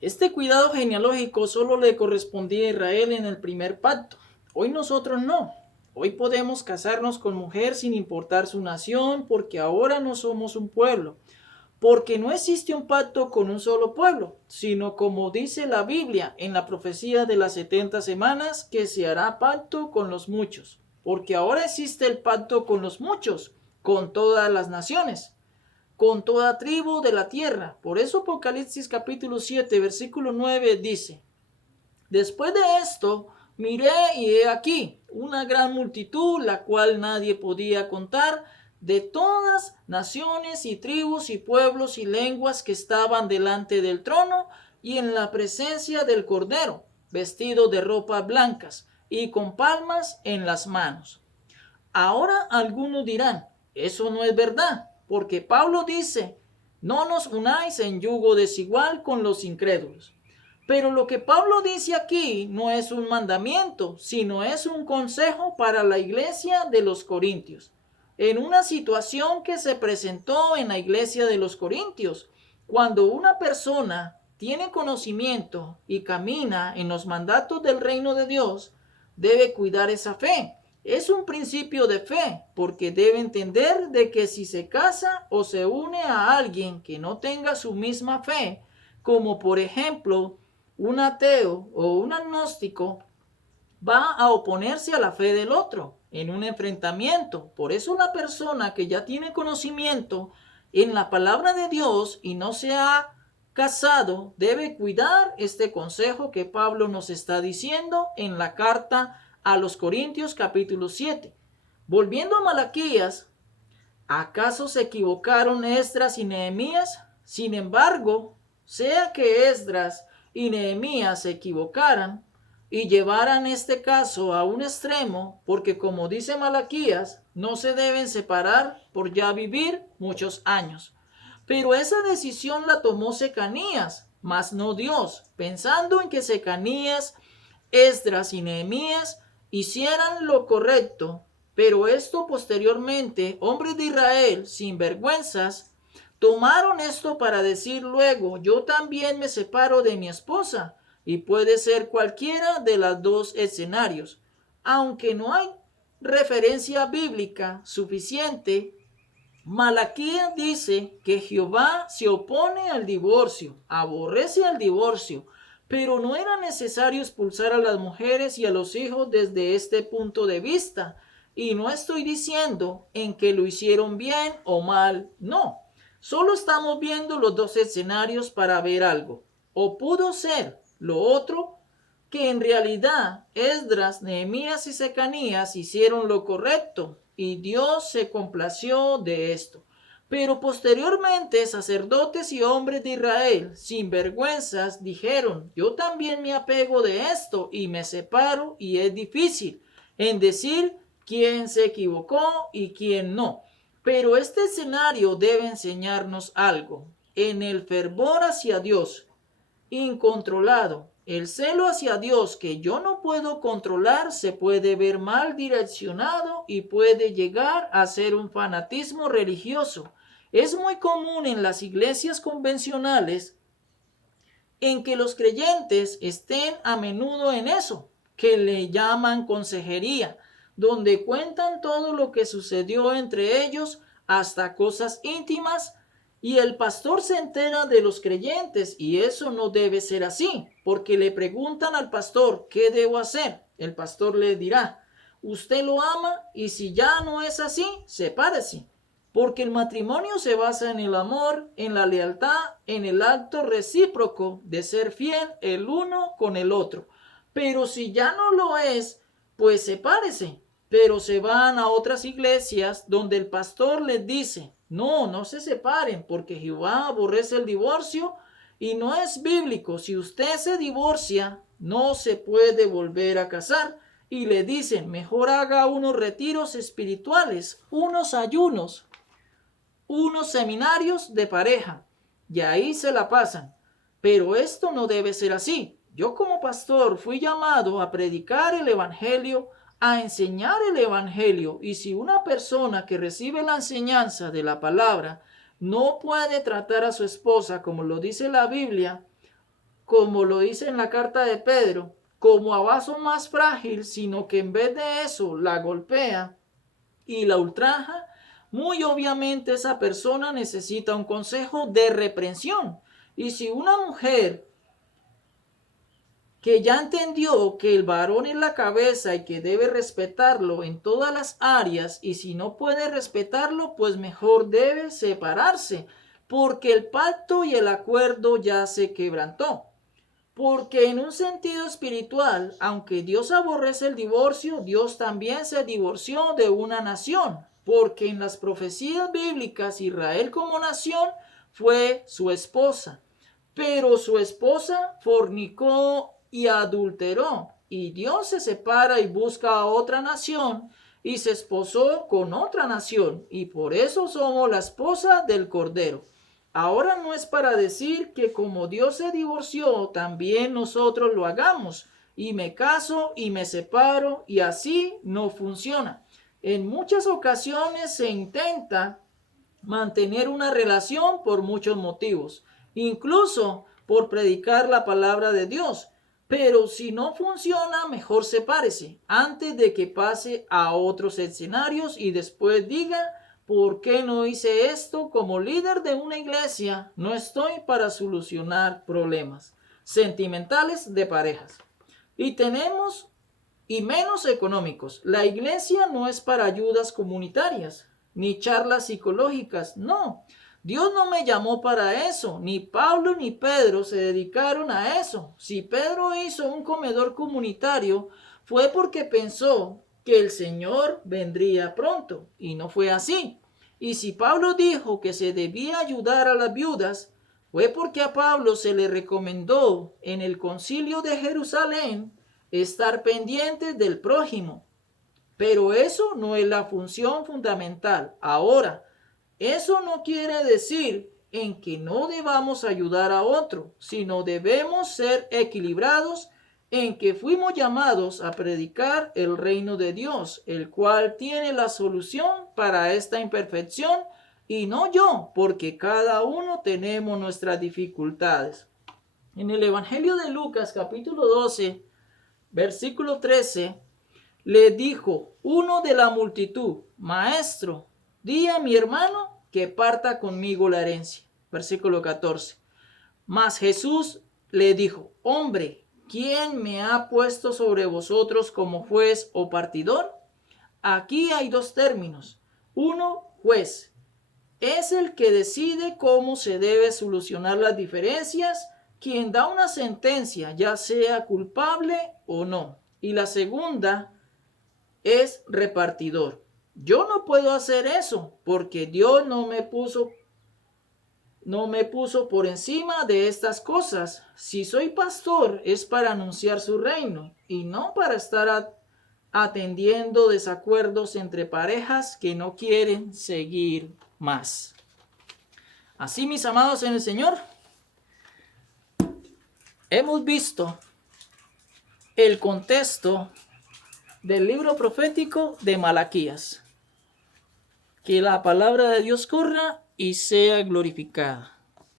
Este cuidado genealógico solo le correspondía a Israel en el primer pacto. Hoy nosotros no. Hoy podemos casarnos con mujer sin importar su nación porque ahora no somos un pueblo. Porque no existe un pacto con un solo pueblo, sino como dice la Biblia en la profecía de las 70 semanas, que se hará pacto con los muchos. Porque ahora existe el pacto con los muchos, con todas las naciones, con toda tribu de la tierra. Por eso Apocalipsis capítulo 7, versículo 9 dice: Después de esto, miré y he aquí una gran multitud, la cual nadie podía contar, de todas naciones y tribus y pueblos y lenguas que estaban delante del trono y en la presencia del Cordero, vestidos de ropas blancas y con palmas en las manos. Ahora algunos dirán, eso no es verdad, porque Pablo dice, no nos unáis en yugo desigual con los incrédulos. Pero lo que Pablo dice aquí no es un mandamiento, sino es un consejo para la iglesia de los Corintios. En una situación que se presentó en la iglesia de los Corintios, cuando una persona tiene conocimiento y camina en los mandatos del reino de Dios, debe cuidar esa fe. Es un principio de fe, porque debe entender de que si se casa o se une a alguien que no tenga su misma fe, como por ejemplo un ateo o un agnóstico, va a oponerse a la fe del otro en un enfrentamiento. Por eso una persona que ya tiene conocimiento en la palabra de Dios y no se ha casado debe cuidar este consejo que Pablo nos está diciendo en la carta a los Corintios capítulo 7. Volviendo a Malaquías, ¿acaso se equivocaron Esdras y Nehemías? Sin embargo, sea que Esdras y Nehemías se equivocaran y llevaran este caso a un extremo, porque como dice Malaquías, no se deben separar por ya vivir muchos años. Pero esa decisión la tomó Secanías, mas no Dios, pensando en que Secanías, Esdras y Nehemías hicieran lo correcto. Pero esto posteriormente, hombres de Israel, sin vergüenzas, tomaron esto para decir luego, yo también me separo de mi esposa, y puede ser cualquiera de los dos escenarios. Aunque no hay referencia bíblica suficiente, Malaquías dice que Jehová se opone al divorcio, aborrece al divorcio, pero no era necesario expulsar a las mujeres y a los hijos desde este punto de vista. Y no estoy diciendo en que lo hicieron bien o mal, no. Solo estamos viendo los dos escenarios para ver algo. O pudo ser lo otro, que en realidad Esdras, Nehemías y Secanías hicieron lo correcto y Dios se complació de esto. Pero posteriormente sacerdotes y hombres de Israel, sin vergüenzas, dijeron, yo también me apego de esto y me separo, y es difícil en decir quién se equivocó y quién no. Pero este escenario debe enseñarnos algo. En el fervor hacia Dios incontrolado, el celo hacia Dios que yo no puedo controlar se puede ver mal direccionado y puede llegar a ser un fanatismo religioso. Es muy común en las iglesias convencionales en que los creyentes estén a menudo en eso, que le llaman consejería, donde cuentan todo lo que sucedió entre ellos, hasta cosas íntimas, y el pastor se entera de los creyentes, y eso no debe ser así, porque le preguntan al pastor, ¿qué debo hacer? El pastor le dirá, usted lo ama, y si ya no es así, sepárese. Porque el matrimonio se basa en el amor, en la lealtad, en el acto recíproco de ser fiel el uno con el otro. Pero si ya no lo es, pues sepárese. Pero se van a otras iglesias donde el pastor les dice, no, no se separen porque Jehová aborrece el divorcio y no es bíblico. Si usted se divorcia, no se puede volver a casar. Y le dicen, mejor haga unos retiros espirituales, unos ayunos, unos seminarios de pareja y ahí se la pasan. Pero esto no debe ser así. Yo como pastor fui llamado a predicar el evangelio, a enseñar el evangelio, y si una persona que recibe la enseñanza de la palabra no puede tratar a su esposa como lo dice la Biblia, como lo dice en la carta de Pedro, como a vaso más frágil, sino que en vez de eso la golpea y la ultraja, muy obviamente esa persona necesita un consejo de reprensión. Y si una mujer que ya entendió que el varón es la cabeza y que debe respetarlo en todas las áreas, y si no puede respetarlo, pues mejor debe separarse, porque el pacto y el acuerdo ya se quebrantó. Porque en un sentido espiritual, aunque Dios aborrece el divorcio, Dios también se divorció de una nación, porque en las profecías bíblicas Israel como nación fue su esposa, pero su esposa fornicó y adulteró, y Dios se separa y busca a otra nación y se esposó con otra nación, y por eso somos la esposa del Cordero. Ahora no es para decir que como Dios se divorció, también nosotros lo hagamos, y me caso y me separo, y así no funciona. En muchas ocasiones se intenta mantener una relación por muchos motivos, incluso por predicar la palabra de Dios. Pero si no funciona, mejor sepárese antes de que pase a otros escenarios y después diga: ¿por qué no hice esto? Como líder de una iglesia, no estoy para solucionar problemas sentimentales de parejas. Y menos económicos. La iglesia no es para ayudas comunitarias, ni charlas psicológicas, no. Dios no me llamó para eso, ni Pablo ni Pedro se dedicaron a eso. Si Pedro hizo un comedor comunitario, fue porque pensó que el Señor vendría pronto, y no fue así. Y si Pablo dijo que se debía ayudar a las viudas, fue porque a Pablo se le recomendó en el concilio de Jerusalén estar pendientes del prójimo. Pero eso no es la función fundamental. Ahora, eso no quiere decir en que no debamos ayudar a otro, sino debemos ser equilibrados en que fuimos llamados a predicar el reino de Dios, el cual tiene la solución para esta imperfección, y no yo, porque cada uno tenemos nuestras dificultades. En el Evangelio de Lucas, capítulo 12, versículo 13, le dijo uno de la multitud: Maestro, di a mi hermano que parta conmigo la herencia. Versículo 14. Mas Jesús le dijo: Hombre, ¿quién me ha puesto sobre vosotros como juez o partidor? Aquí hay dos términos. Uno, juez. Es el que decide cómo se debe solucionar las diferencias, quien da una sentencia, ya sea culpable o no. Y la segunda es repartidor. Yo no puedo hacer eso porque Dios no me puso por encima de estas cosas. Si soy pastor es para anunciar su reino y no para estar atendiendo desacuerdos entre parejas que no quieren seguir más. Así, mis amados en el Señor, hemos visto el contexto del libro profético de Malaquías. Que la palabra de Dios corra y sea glorificada.